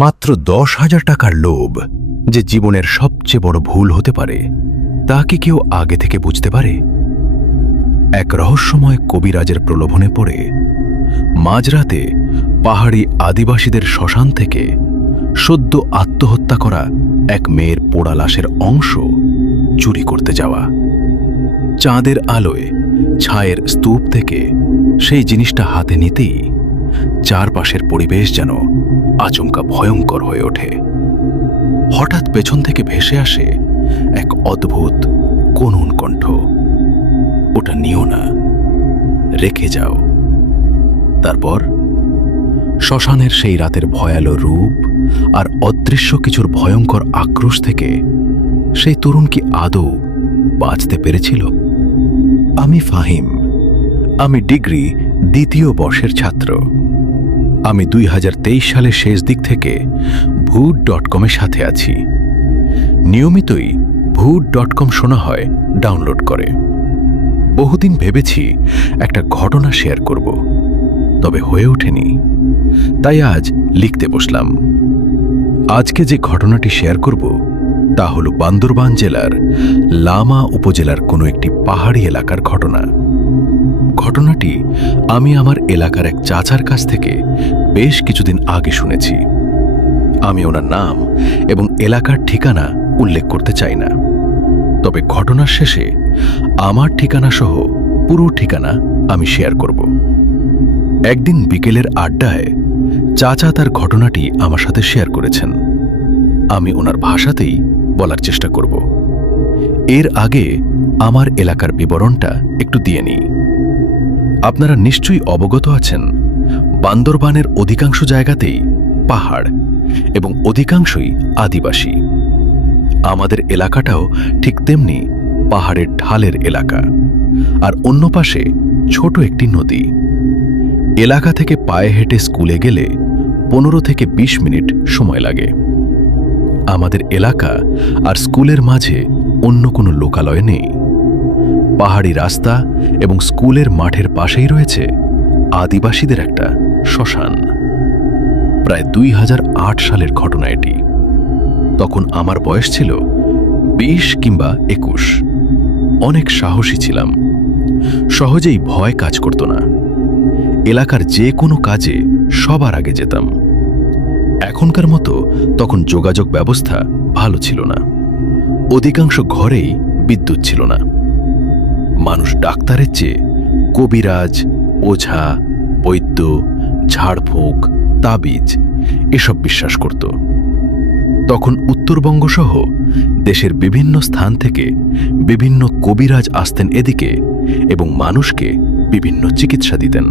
মাত্র 10,000 টাকার লোভ যে জীবনের সবচেয়ে বড় ভুল হতে পারে, তা কি কেউ আগে থেকে বুঝতে পারে? এক রহস্যময় কবিরাজের প্রলোভনে পড়ে মাঝরাতে পাহাড়ি আদিবাসীদের শ্মশান থেকে সদ্য আত্মহত্যা করা এক মেয়ের পোড়া লাশের অংশ চুরি করতে যাওয়া। চাঁদের আলোয় ছায়ের স্তূপ থেকে সেই জিনিসটা হাতে নিতেই চারপাশের পরিবেশ যেন আচমকা ভয়ঙ্কর হয়ে ওঠে। হঠাৎ পেছন থেকে ভেসে আসে এক অদ্ভুত করুণ কণ্ঠ, ওটা নিও না, রেখে যাও। তারপর শ্মশানের সেই রাতের ভয়ালো রূপ আর অদৃশ্য কিছুর ভয়ঙ্কর আক্রোশ থেকে সেই তরুণ কি আদৌ বাঁচতে পেরেছিল? আমি ফাহিম, আমি ডিগ্রি 2য় বর্ষের ছাত্র। আমি 2023 সালের শেষ দিক থেকে ভূত.কমের সাথে আছি। নিয়মিতই ভূত.কম শোনা হয় ডাউনলোড করে। বহুদিন ভেবেছি একটা ঘটনা শেয়ার করব, তবে হয়ে ওঠেনি। তাই আজ লিখতে বসলাম। আজকে যে ঘটনাটি শেয়ার করব তা হল বান্দরবান জেলার লামা উপজেলার কোনো একটি পাহাড়ি এলাকার ঘটনা। ঘটনাটি আমি আমার এলাকার এক চাচার কাছ থেকে বেশ কিছুদিন আগে শুনেছি। আমি ওনার নাম এবং এলাকার ঠিকানা উল্লেখ করতে চাই না, তবে ঘটনার শেষে আমার ঠিকানা সহ পুরো ঠিকানা আমি শেয়ার করব। একদিন বিকেলের আড্ডায় চাচা তার ঘটনাটি আমার সাথে শেয়ার করেছেন। আমি ওনার ভাষাতেই বলার চেষ্টা করব। এর আগে আমার এলাকার বিবরণটা একটু দিয়ে নিই। আপনারা নিশ্চয়ই অবগত আছেন, বান্দরবানের অধিকাংশ জায়গাতেই পাহাড় এবং অধিকাংশই আদিবাসী। আমাদের এলাকাটাও ঠিক তেমনি পাহাড়ের ঢালের এলাকা, আর অন্য পাশে ছোট একটি নদী। এলাকা থেকে পায়ে হেঁটে স্কুলে গেলে 15 থেকে 20 মিনিট সময় লাগে। আমাদের এলাকা আর স্কুলের মাঝে অন্য কোনো লোকালয় নেই। পাহাড়ি রাস্তা এবং স্কুলের মাঠের পাশেই রয়েছে আদিবাসীদের একটা শ্মশান। প্রায় 2008 সালের ঘটনা এটি। তখন আমার বয়স ছিল 20 কিংবা 21। অনেক সাহসী ছিলাম, সহজেই ভয় কাজ করত না। এলাকার যে কোনো কাজে সবার আগে যেতাম। এখনকার মতো তখন যোগাযোগ ব্যবস্থা ভালো ছিল না। অধিকাংশ ঘরেই বিদ্যুৎ ছিল না। মানুষ ডাক্তারের চেয়ে কবিরাজ, ওঝা, বৈদ্য, ঝাড়ফুঁক, তাবিজ এসব বিশ্বাস করত। তখন উত্তরবঙ্গ সহ দেশের বিভিন্ন স্থান থেকে বিভিন্ন কবিরাজ আসতেন এদিকে এবং মানুষকে বিভিন্ন চিকিৎসা দিতেন।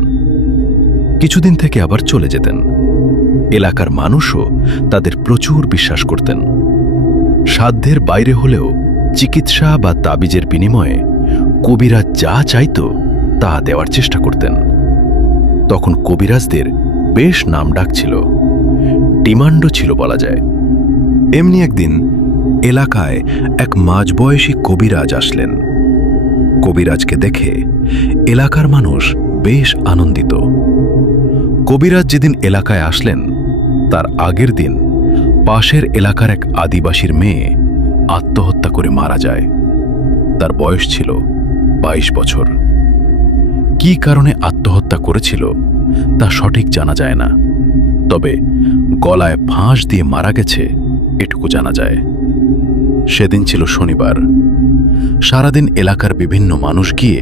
কিছুদিন থেকে আবার চলে যেতেন। এলাকার মানুষও তাদের প্রচুর বিশ্বাস করতেন। সাধ্যের বাইরে হলেও চিকিৎসা বা তাবিজের বিনিময়ে কবিরাজ যা চাইত তা দেওয়ার চেষ্টা করতেন। তখন কবিরাজদের বেশ নামডাক ছিল, ডিমান্ডও ছিল বলা যায়। এমনি একদিন এলাকায় এক মাঝবয়সী কবিরাজ আসলেন। কবিরাজকে দেখে এলাকার মানুষ বেশ আনন্দিত। কবিরাজ যেদিন এলাকায় আসলেন তার আগের দিন পাশের এলাকার এক আদিবাসীর মেয়ে আত্মহত্যা করে মারা যায়। তার বয়স ছিল 22 বছর। কী কারণে আত্মহত্যা করেছিল তা সঠিক জানা যায় না, তবে গলায় ফাঁস দিয়ে মারা গেছে এটুকু জানা যায়। সেদিন ছিল শনিবার। সারাদিন এলাকার বিভিন্ন মানুষ গিয়ে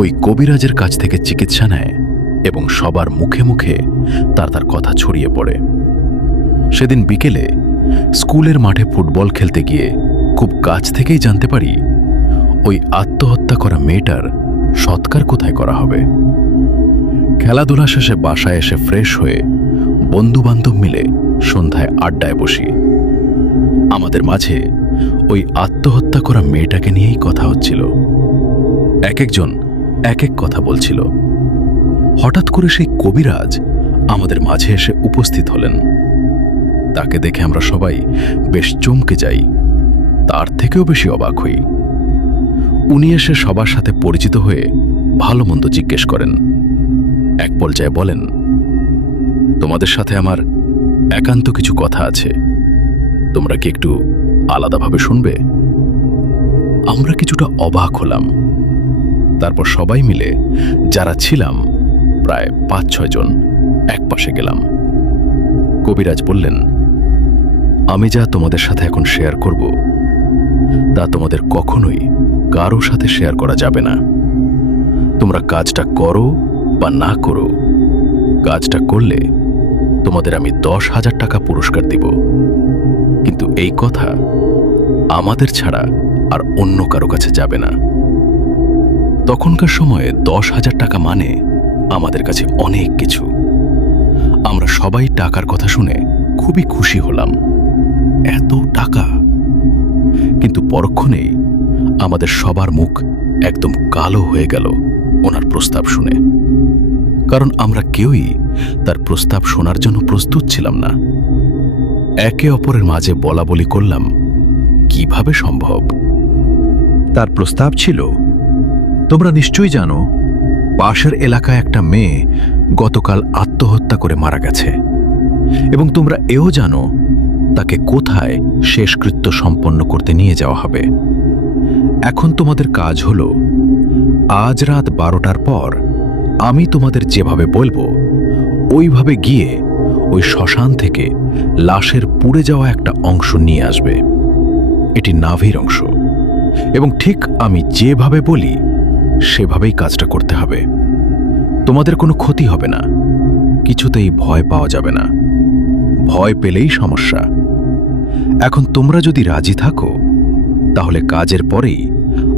ওই কবিরাজের কাছ থেকে চিকিৎসা নেয় এবং সবার মুখে মুখে তার কথা ছড়িয়ে পড়ে। সেদিন বিকেলে স্কুলের মাঠে ফুটবল খেলতে গিয়ে খুব কাছ থেকেই জানতে পারি ওই আত্মহত্যা করা মেয়েটার সৎকার কোথায় করা হবে। খেলাধুলা শেষে বাসায় এসে ফ্রেশ হয়ে বন্ধুবান্ধব মিলে সন্ধ্যায় আড্ডায় বসি। আমাদের মাঝে ওই আত্মহত্যা করা মেয়েটাকে নিয়েই কথা হচ্ছিল। এক একজন এক এক কথা বলছিল। হঠাৎ করে সেই কবিরাজ আমাদের মাঝে এসে উপস্থিত হলেন। তাকে দেখে আমরা সবাই বেশ চমকে যাই, তার থেকেও বেশি অবাক হই। উনি এসে সবার সাথে পরিচিত হয়ে ভালো মন্দ জিজ্ঞেস করেন। এক পর্যায়ে বলেন, তোমাদের সাথে আমার একান্ত কিছু কথা আছে, তোমরা কি একটু আলাদাভাবে শুনবে? আমরা কিছুটা অবাক হলাম। তারপর সবাই মিলে যারা ছিলাম প্রায় 5-6 জন এক পাশে গেলাম। কবিরাজ বললেন, আমি যা তোমাদের সাথে এখন শেয়ার করব তা তোমাদের কখনোই কারো সাথে শেয়ার করা যাবে না। তোমরা কাজটা করো বা না করো, কাজটা করলে তোমাদের আমি 10,000 টাকা পুরস্কার দিব, কিন্তু এই কথা আমাদের ছাড়া আর অন্য কারো কাছে যাবে না। তখনকার সময়ে 10,000 টাকা মানে আমাদের কাছে অনেক কিছু। আমরা সবাই টাকার কথা শুনে খুবই খুশি হলাম। এত টাকা! কিন্তু পরক্ষণেই আমাদের সবার মুখ একদম কালো হয়ে গেল ওনার প্রস্তাব শুনে, কারণ আমরা কেউই তার প্রস্তাব শোনার জন্য প্রস্তুত ছিলাম না। একে অপরের মাঝে বলাবলি করলাম, কিভাবে সম্ভব? তার প্রস্তাব ছিল, তোমরা নিশ্চয়ই জানো পাশের এলাকায় একটা মেয়ে গতকাল আত্মহত্যা করে মারা গেছে, এবং তোমরা এও জানো তাকে কোথায় শেষকৃত্য সম্পন্ন করতে নিয়ে যাওয়া হবে। এখন তোমাদের কাজ হলো, আজ রাত 12টার পর আমি তোমাদের যেভাবে বলবো ওইভাবে গিয়ে ওই শ্মশান থেকে লাশের পুড়ে যাওয়া একটা অংশ নিয়ে আসবে। এটি নাভির অংশ, এবং ঠিক আমি যেভাবে বলি সেভাবেই কাজটা করতে হবে। তোমাদের কোনো ক্ষতি হবে না, কিছুতেই ভয় পাওয়া যাবে না। ভয় পেলেই সমস্যা। এখন তোমরা যদি রাজি থাকো তাহলে কাজের পরেই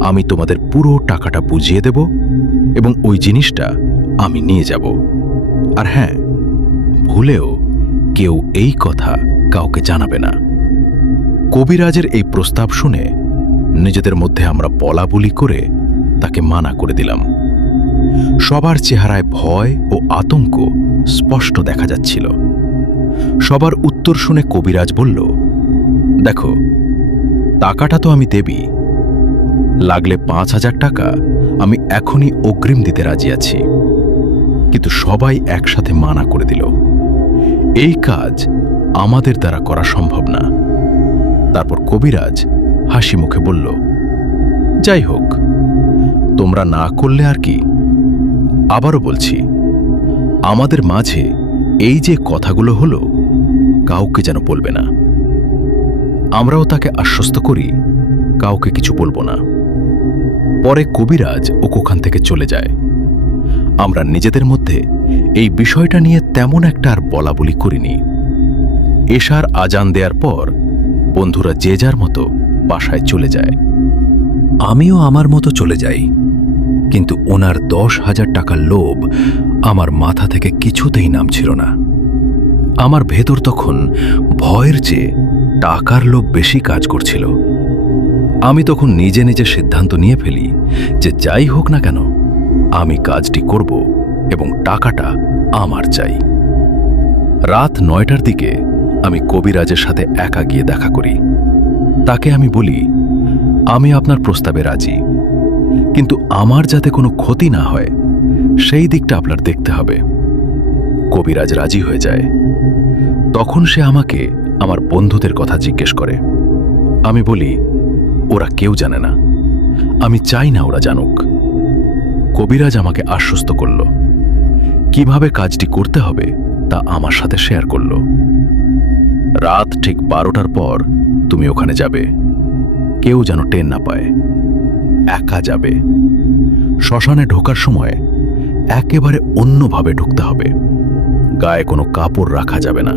আমি তোমাদের পুরো টাকাটা বুঝিয়ে দেব এবং ওই জিনিসটা আমি নিয়ে যাব। আর হ্যাঁ, ভুলেও কেউ এই কথা কাউকে জানাবে না। কবিরাজের এই প্রস্তাব শুনে নিজেদের মধ্যে আমরা বলাবলি করে তাকে মানা করে দিলাম। সবার চেহারায় ভয় ও আতঙ্ক স্পষ্ট দেখা যাচ্ছিল। সবার উত্তর শুনে কবিরাজ বলল, দেখো, টাকাটা তো আমি দেবই, লাগলে 5,000 টাকা আমি এখনই অগ্রিম দিতে রাজি আছি। কিন্তু সবাই একসাথে মানা করে দিল, এই কাজ আমাদের দ্বারা করা সম্ভব না। তারপর কবিরাজ হাসি মুখে বলল, যাই হোক, তোমরা না করলে আর কি। আবারও বলছি, আমাদের মাঝে এই যে কথাগুলো হলো কাউকে যেন বলবে না। আমরাও তাকে আশ্বস্ত করি কাউকে কিছু বলবো না। পরে কবিরাজ ওখান থেকে চলে যায়। আমরা নিজেদের মধ্যে এই বিষয়টা নিয়ে তেমন একটা আর বলাবলি করিনি। এশার আজান দেওয়ার পর বন্ধুরা যে যার মতো বাসায় চলে যায়। আমিও আমার মতো চলে যাই, কিন্তু ওনার 10,000 টাকার লোভ আমার মাথা থেকে কিছুতেই নামছিল না। আমার ভেতর তখন ভয়ের চেয়ে টাকার লোভ বেশি কাজ করছিল। আমি তখন নিজে নিজে সিদ্ধান্ত নিয়ে ফেলি যে যাই হোক না কেন আমি কাজটি করব এবং টাকাটা আমার চাই। রাত 9টার দিকে আমি কবিরাজের সাথে একা গিয়ে দেখা করি। তাকে আমি বলি, আমি আপনার প্রস্তাবে রাজি, কিন্তু আমার যাতে কোনো ক্ষতি না হয় সেই দিকটা আপনার দেখতে হবে। কবিরাজ রাজি হয়ে যায়। তখন সে আমাকে আমার বন্ধুদের কথা জিজ্ঞেস করে। আমি বলি, ওরা কেউ জানে না, আমি চাই না ওরা জানুক। কবিরাজ আমাকে আশ্বস্ত করল, কিভাবে কাজটি করতে হবে তা আমার সাথে শেয়ার করল। রাত ঠিক 12টার পর তুমি ওখানে যাবে, কেউ যেন টের না পায়। একা যাবে। শ্মশানে ঢোকার সময় একেবারে অন্যভাবে ঢুকতে হবে। গায়ে কোনো কাপড় রাখা যাবে না।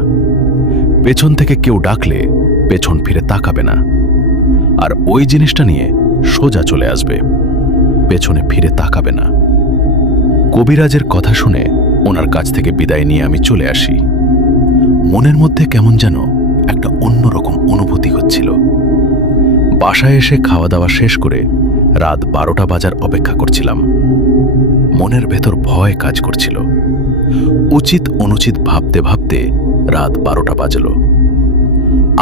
পেছন থেকে কেউ ডাকলে পেছন ফিরে তাকাবে না। আর ওই জিনিসটা নিয়ে সোজা চলে আসবে, পেছনে ফিরে তাকাবে না। কবিরাজের কথা শুনে ওনার কাছ থেকে বিদায় নিয়ে আমি চলে আসি। মনের মধ্যে কেমন যেন একটা অন্যরকম অনুভূতি হচ্ছিল। বাসায় এসে খাওয়া দাওয়া শেষ করে রাত 12টা বাজার অপেক্ষা করছিলাম। মনের ভেতর ভয় কাজ করছিল। উচিত অনুচিত ভাবতে ভাবতে রাত 12টা বাজল।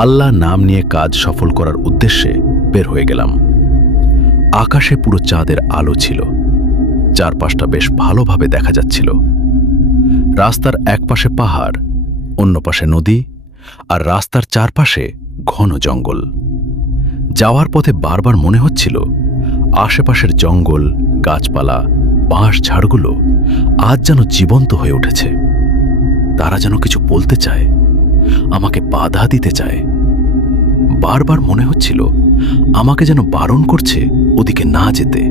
আল্লাহ নাম নিয়ে কাজ সফল করার উদ্দেশ্যে বের হয়ে গেলাম। আকাশে পুরো চাঁদের আলো ছিল। চারপাশটা বেশ ভালোভাবে দেখা যাচ্ছিল। রাস্তার এক পাশে পাহাড়, অন্য পাশে নদী আর রাস্তার চারপাশে ঘন জঙ্গল। যাওয়ার পথে বারবার মনে হচ্ছিল আশেপাশের জঙ্গল, গাছপালা, বাঁশ ঝাড়গুলো আজ যেন জীবন্ত হয়ে উঠেছে। তারা যেন কিছু বলতে চায়, আমাকে বাধা দিতে চায়। বারবার মনে হচ্ছিল আমাকে যেন বারণ করছে ওদিকে না যেতে।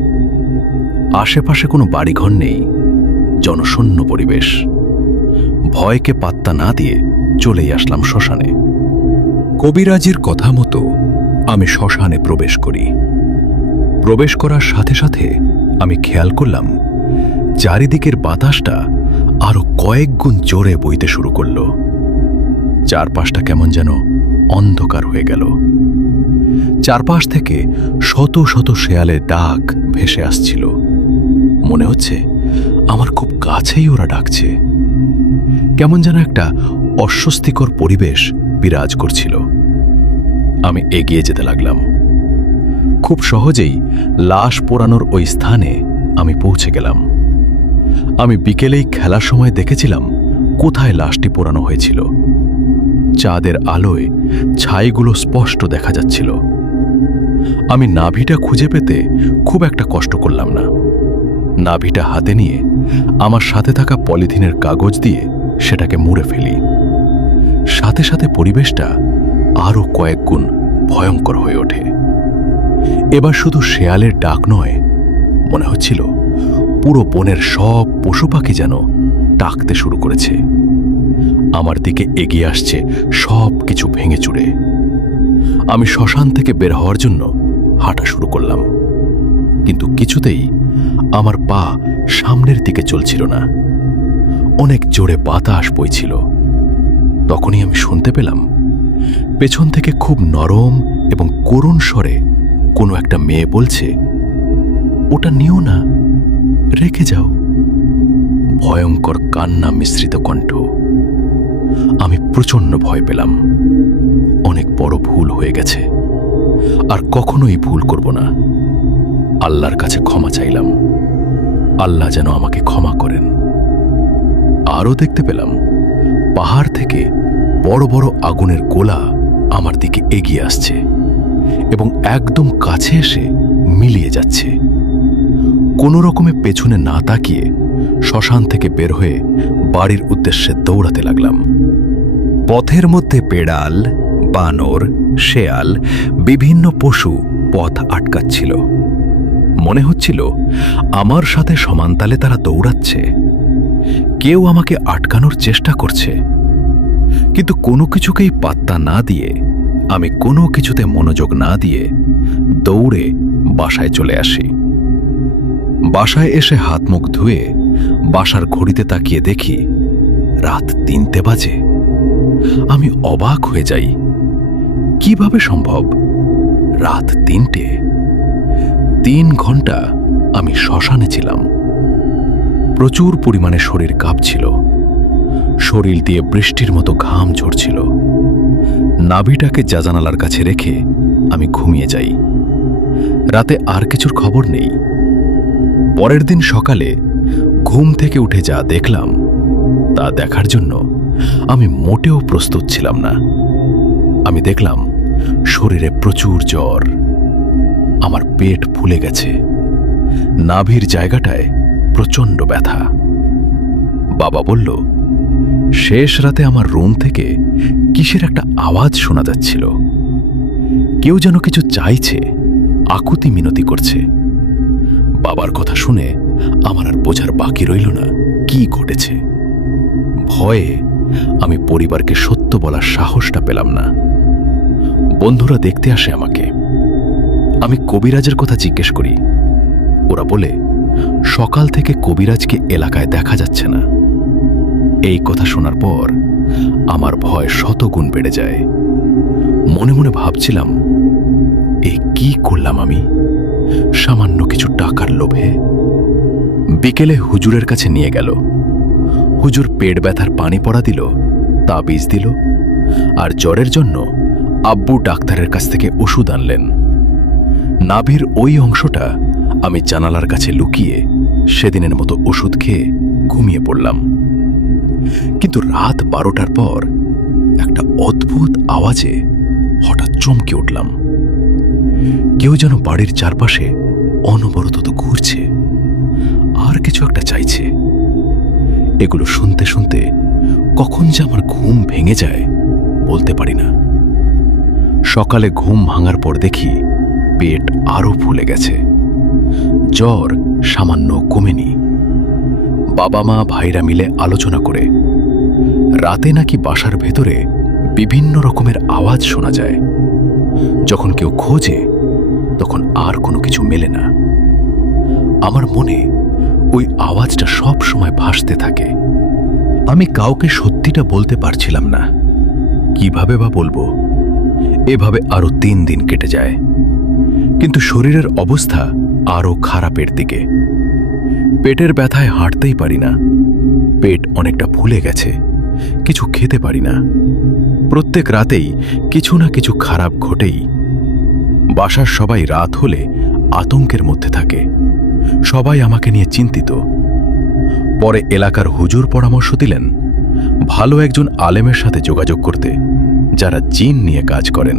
আশেপাশে কোনো বাড়িঘর নেই, জনশূন্য পরিবেশ। ভয়কে পাত্তা না দিয়ে চলেই আসলাম শ্মশানে। কবিরাজের কথা মতো আমি শ্মশানে প্রবেশ করি। প্রবেশ করার সাথে সাথে আমি খেয়াল করলাম চারিদিকের বাতাসটা আরো কয়েক গুণ জোরে বইতে শুরু করল। চারপাশটা কেমন যেন অন্ধকার হয়ে গেল। চারপাশ থেকে শত শত শেয়ালের ডাক ভেসে আসছিল। মনে হচ্ছে আমার খুব কাছেই ওরা ডাকছে। কেমন যেন একটা অস্বস্তিকর পরিবেশ বিরাজ করছিল। আমি এগিয়ে যেতে লাগলাম। খুব সহজেই লাশ পোড়ানোর ওই স্থানে আমি পৌঁছে গেলাম। আমি বিকেলেই খেলার সময় দেখেছিলাম কোথায় লাশটি পোড়ানো হয়েছিল। চাঁদের আলোয় ছাইগুলো স্পষ্ট দেখা যাচ্ছিল। আমি নাভিটা খুঁজে পেতে খুব একটা কষ্ট করলাম না। নাভিটা হাতে নিয়ে আমার সাথে থাকা পলিথিনের কাগজ দিয়ে সেটাকে মুড়ে ফেলি। সাথে সাথে পরিবেশটা আরও কয়েক গুণ ভয়ঙ্কর হয়ে ওঠে। এবার শুধু শেয়ালের ডাক নয়, মনে হচ্ছিল পুরো বনের সব পশু পাখি যেন ডাকতে শুরু করেছে। আমার দিকে এগিয়ে আসছে সব কিছু ভেঙে চুরে। আমি শ্মশান থেকে বের হওয়ার জন্য হাঁটা শুরু করলাম, কিন্তু কিছুতেই আমার পা সামনের দিকে চলছিল না। অনেক জোরে বাতাস বইছিল। তখনই আমি শুনতে পেলাম পেছন থেকে খুব নরম এবং করুণ স্বরে কোনো একটা মেয়ে বলছে, ওটা নিও না, রেখে যাও। ভয়ঙ্কর কান্না মিশ্রিত কণ্ঠ। আমি প্রচণ্ড ভয় পেলাম। অনেক বড় ভুল হয়ে গেছে, আর কখনোই ভুল করব না। আল্লাহর কাছে ক্ষমা চাইলাম। আল্লাহ যেন আমাকে ক্ষমা করেন। আরও দেখতে পেলাম পাহাড় থেকে বড় বড় আগুনের গোলা আমার দিকে এগিয়ে আসছে এবং একদম কাছে এসে মিলিয়ে যাচ্ছে। কোনো রকমে পেছনে না তাকিয়ে শ্মশান থেকে বের হয়ে বাড়ির উদ্দেশ্যে দৌড়াতে লাগলাম। পথের মধ্যে বেড়াল, বানর, শেয়াল, বিভিন্ন পশু পথ আটকাচ্ছিল। মনে হচ্ছিল আমার সাথে সমানতালে তারা দৌড়াচ্ছে। কেউ আমাকে আটকানোর চেষ্টা করছে, কিন্তু কোনো কিছুকেই পাত্তা না দিয়ে, আমি কোনো কিছুতে মনোযোগ না দিয়ে দৌড়ে বাসায় চলে আসি। বাসায় এসে হাত মুখ ধুয়ে বাসার ঘড়িতে তাকিয়ে দেখি রাত 3টে বাজে। আমি অবাক হয়ে যাই, কিভাবে সম্ভব? রাত 3টে। 3 ঘন্টা আমি শ্মশানে ছিলাম। প্রচুর পরিমাণে শরীর কাঁপছিল। শরীর দিয়ে বৃষ্টির মতো ঘাম ঝরছিল। নাভিটাকে জানালার কাছে রেখে আমি ঘুমিয়ে যাই। রাতে আর কিছুর খবর নেই। পরের দিন সকালে ঘুম থেকে উঠে যা দেখলাম তা দেখার জন্য আমি মোটেও প্রস্তুত ছিলাম না। আমি দেখলাম শরীরে প্রচুর জ্বর। আমার পেট ফুলে গেছে। নাভির জায়গাটায় প্রচণ্ড ব্যথা। বাবা বলল, শেষ রাতে আমার রুম থেকে কিসের একটা আওয়াজ শোনা যাচ্ছিল। কেউ যেন কিছু চাইছে, আকুতি মিনতি করছে। বাবার কথা শুনে আমার আর বোঝার বাকি রইল না কি ঘটেছে। ভয়ে আমি পরিবারকে সত্য বলার সাহসটা পেলাম না। বন্ধুরা দেখতে আসে আমাকে। আমি কবিরাজের কথা জিজ্ঞেস করি। ওরা বলে, সকাল থেকে কবিরাজকে এলাকায় দেখা যাচ্ছে না। এই কথা শোনার পর আমার ভয় শতগুণ বেড়ে যায়। মনে মনে ভাবছিলাম, এ কি করলাম আমি সামান্য কিছু টাকার লোভে। বিকেলে হুজুরের কাছে নিয়ে গেল। হুজুর পেট ব্যথার পানি পড়া দিল, তাবিজ দিল, আর জ্বরের জন্য আব্বু ডাক্তারের কাছ থেকে ওষুধ আনলেন। নাভির ওই অংশটা আমি জানালার কাছে লুকিয়ে সেদিনের মতো ওষুধ খেয়ে ঘুমিয়ে পড়লাম। কিন্তু রাত 12টার পর একটা অদ্ভুত আওয়াজে হঠাৎ চমকে উঠলাম। কেউ যেন বাড়ির চারপাশে অনবরত ঘুরছে, আর কিছু একটা চাইছে। এগুলো শুনতে শুনতে কখন যে আমার ঘুম ভেঙে যায় বলতে পারি না। সকালে ঘুম ভাঙার পর দেখি পেট আরো ফুলে গেছে, জ্বর সামান্য কমেনি। বাবা মা ভাইরা মিলে আলোচনা করে রাতে নাকি বাসার ভেতরে বিভিন্ন রকমের আওয়াজ শোনা যায়। যখন কেউ খোঁজে তখন আর কোনো কিছু মেলে না। আমার মনে ওই আওয়াজটা সব সময় ভাসতে থাকে। আমি কাউকে সত্যিটা বলতে পারছিলাম না, কিভাবে বা বলবো। এভাবে আরো 3 দিন কেটে যায়, কিন্তু শরীরের অবস্থা আরো খারাপের দিকে। পেটের ব্যথায় হাঁটতেই পারি না, পেট অনেকটা ফুলে গেছে, কিছু খেতে পারি না। প্রত্যেক রাতেই কিছু না কিছু খারাপ ঘটেই। বাসার সবাই রাত হলে আতঙ্কের মধ্যে থাকে, সবাই আমাকে নিয়ে চিন্তিত। পরে এলাকার হুজুর পরামর্শ দিলেন ভালো একজন আলেমের সাথে যোগাযোগ করতে, যারা জিন নিয়ে কাজ করেন।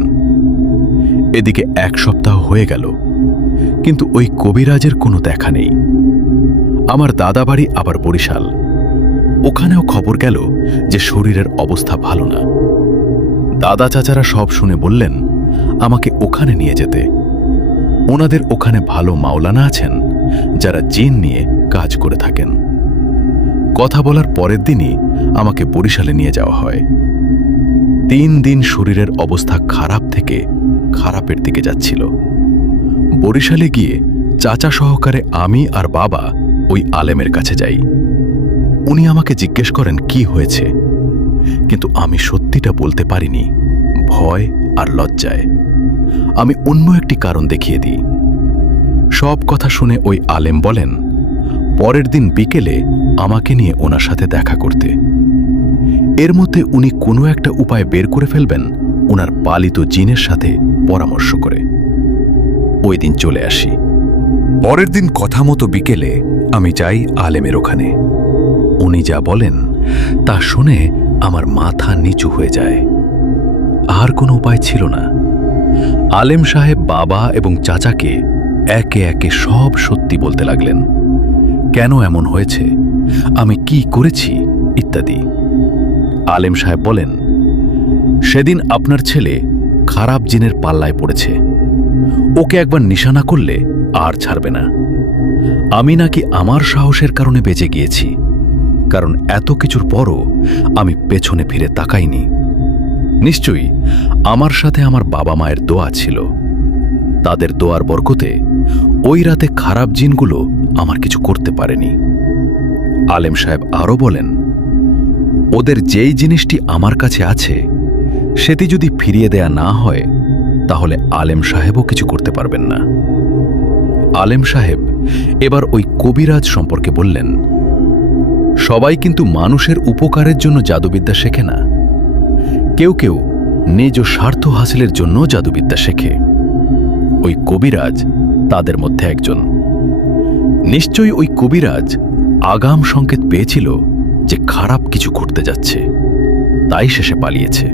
এদিকে 1 সপ্তাহ হয়ে গেল, কিন্তু ওই কবিরাজের কোনো দেখা নেই। আমার দাদা বাড়ি আবার বরিশাল, ওখানেও খবর গেল যে শরীরের অবস্থা ভালো না। দাদা চাচারা সব শুনে বললেন আমাকে ওখানে নিয়ে যেতে। ওনাদের ওখানে ভালো মাওলানা আছেন যারা জিন নিয়ে কাজ করে থাকেন। কথা বলার পরের দিনই আমাকে বরিশালে নিয়ে যাওয়া হয়। 3 দিন শরীরের অবস্থা খারাপ থেকে খারাপের দিকে যাচ্ছিল। বরিশালে গিয়ে চাচা সহকারে আমি আর বাবা ওই আলেমের কাছে যাই। উনি আমাকে জিজ্ঞেস করেন কি হয়েছে, কিন্তু আমি সত্যিটা বলতে পারিনি, ভয় আর লজ্জায়। আমি অন্য একটি কারণ দেখিয়ে দিই। সব কথা শুনে ওই আলেম বলেন পরের দিন বিকেলে আমাকে নিয়ে ওনার সাথে দেখা করতে। এর মধ্যে উনি কোনো একটা উপায় বের করে ফেলবেন ওনার পালিত জিনের সাথে পরামর্শ করে। ওই দিন চলে আসি। পরের দিন কথা মতো বিকেলে আমি যাই আলেমের ওখানে। উনি যা বলেন তা শুনে আমার মাথা নিচু হয়ে যায়। আর কোনো উপায় ছিল না। আলেম সাহেব বাবা এবং চাচাকে একে একে সব সত্যি বলতে লাগলেন, কেন এমন হয়েছে, আমি কি করেছি ইত্যাদি। আলেম সাহেব বলেন সেদিন আপনার ছেলে খারাপ জিনের পাল্লায় পড়েছে, ওকে একবার নিশানা করলে আর ছাড়বে না। আমি নাকি আমার সাহসের কারণে বেঁচে গিয়েছি, কারণ এত কিছুর পরও আমি পেছনে ফিরে তাকাইনি। নিশ্চয়ই আমার সাথে আমার বাবা মায়ের দোয়া ছিল। তাদের দোয়ার বরকতে ওই রাতে খারাপ জিনগুলো আমার কিছু করতে পারেনি। আলেম সাহেব আরও বলেন ওদের যেই জিনিসটি আমার কাছে আছে সেটি যদি ফিরিয়ে দেয়া না হয় তাহলে আলেম সাহেবও কিছু করতে পারবেন না। আলেম সাহেব এবার ওই কবিরাজ সম্পর্কে বললেন, সবাই কিন্তু মানুষের উপকারের জন্য জাদুবিদ্যা শেখে না, কেউ কেউ নিজ স্বার্থ হাসিলের জন্য জাদুবিদ্যা শেখে। ওই কবিরাজ তাদের মধ্যে একজন। নিশ্চয়ই ওই কবিরাজ আগাম সংকেত পেয়েছিল যে খারাপ কিছু ঘটতে যাচ্ছে, তাই শেষে পালিয়েছে।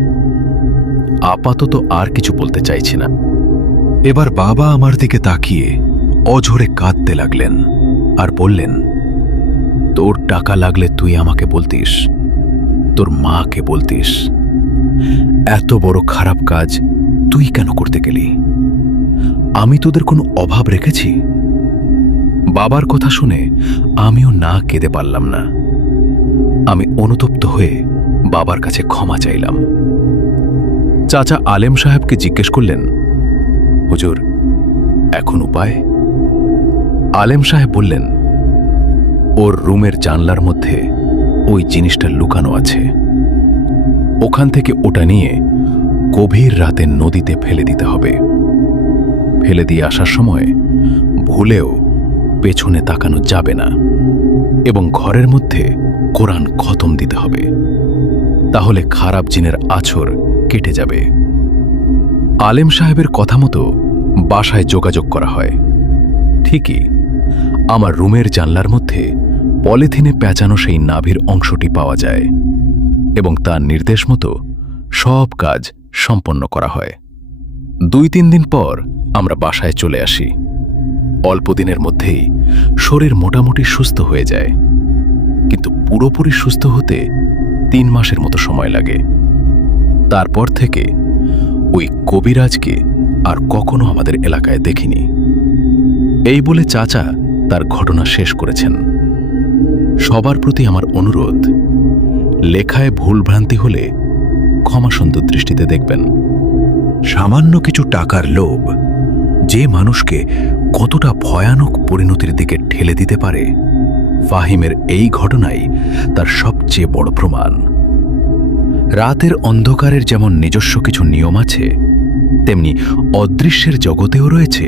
আপাতত আর কিছু বলতে চাইছি না। এবার বাবা আমার দিকে তাকিয়ে অঝরে কাঁদতে লাগলেন আর বললেন, তোর টাকা লাগলে তুই আমাকে বলতিস, তোর মাকে বলতিস। এত বড় খারাপ কাজ তুই কেন করতে গেলি? আমি তোদের কোনো অভাব রেখেছি? বাবার কথা শুনে আমিও না কেঁদে পারলাম না। আমি অনুতপ্ত হয়ে বাবার কাছে ক্ষমা চাইলাম। চাচা আলেম সাহেবকে জিজ্ঞেস করলেন, হুজুর এখন উপায়? আলেম সাহেব বললেন, ওর রুমের জানলার মধ্যে ওই জিনিসটা লুকানো আছে, ওখান থেকে ওটা নিয়ে গভীর রাতে নদীতে ফেলে দিতে হবে। ফেলে দিয়ে আসার সময় ভুলেও পেছনে তাকানো যাবে না এবং ঘরের মধ্যে কোরআন খতম দিতে হবে, তাহলে খারাপ জিনের আছর কেটে যাবে। আলেম সাহেবের কথা মতো বাসায় যোগাযোগ করা হয়। ঠিকই আমার রুমের জানলার মধ্যে পলিথিনে পেঁচানো সেই নাভির অংশটি পাওয়া যায় এবং তার নির্দেশ মতো সব কাজ সম্পন্ন করা হয়। 2-3 দিন পর আমরা বাসায় চলে আসি। অল্প দিনের মধ্যেই শরীর মোটামুটি সুস্থ হয়ে যায়, কিন্তু পুরোপুরি সুস্থ হতে 3 মাসের মতো সময় লাগে। তারপর থেকে ওই কবিরাজকে আর কখনো আমাদের এলাকায় দেখিনি। এই বলে চাচা তার ঘটনা শেষ করেছেন। সবার প্রতি আমার অনুরোধ, লেখায় ভুলভ্রান্তি হলে ক্ষমাসুন্দর দৃষ্টিতে দেখবেন। সামান্য কিছু টাকার লোভ যে মানুষকে কতটা ভয়ানক পরিণতির দিকে ঠেলে দিতে পারে, ফাহিমের এই ঘটনাই তার সবচেয়ে বড় প্রমাণ। রাতের অন্ধকারের যেমন নিজস্ব কিছু নিয়ম আছে, তেমনি অদৃশ্যের জগতেও রয়েছে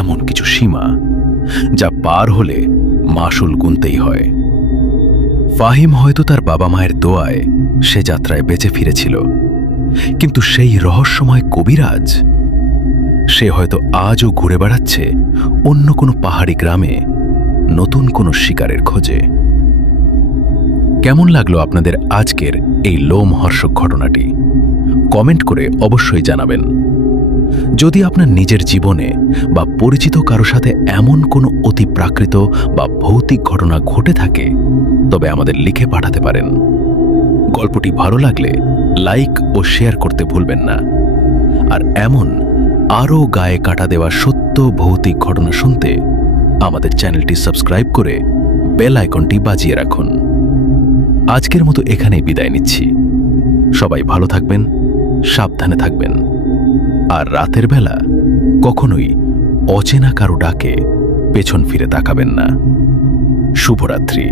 এমন কিছু সীমা, যা পার হলে মাসুল গুনতেই হয়। ফাহিম হয়তো তার বাবা মায়ের দোয়ায় সে যাত্রায় বেঁচে ফিরেছিল, কিন্তু সেই রহস্যময় কবিরাজ, সে হয়তো আজও ঘুরে বেড়াচ্ছে অন্য কোনো পাহাড়ি গ্রামে নতুন কোনো শিকারের খোঁজে। কেমন লাগলো আপনাদের আজকের এই লোমহর্ষক ঘটনাটি? কমেন্ট করে অবশ্যই জানাবেন। যদি আপনার নিজের জীবনে বা পরিচিত কারো সাথে এমন কোনো অতি প্রাকৃত বা ভৌতিক ঘটনা ঘটে থাকে, তবে আমাদের লিখে পাঠাতে পারেন। গল্পটি ভালো লাগলে লাইক ও শেয়ার করতে ভুলবেন না। আর এমন আরও গায়ে কাটা দেওয়া সত্য ভৌতিক ঘটনা শুনতে আমাদের চ্যানেলটি সাবস্ক্রাইব করে বেল আইকনটি বাজিয়ে রাখুন। আজকের মতো এখানেই বিদায় নিচ্ছি। সবাই ভালো থাকবেন, সাবধানে থাকবেন, আর রাতের বেলা কখনোই অচেনা কারো ডাকে পেছন ফিরে তাকাবেন না। শুভরাত্রি।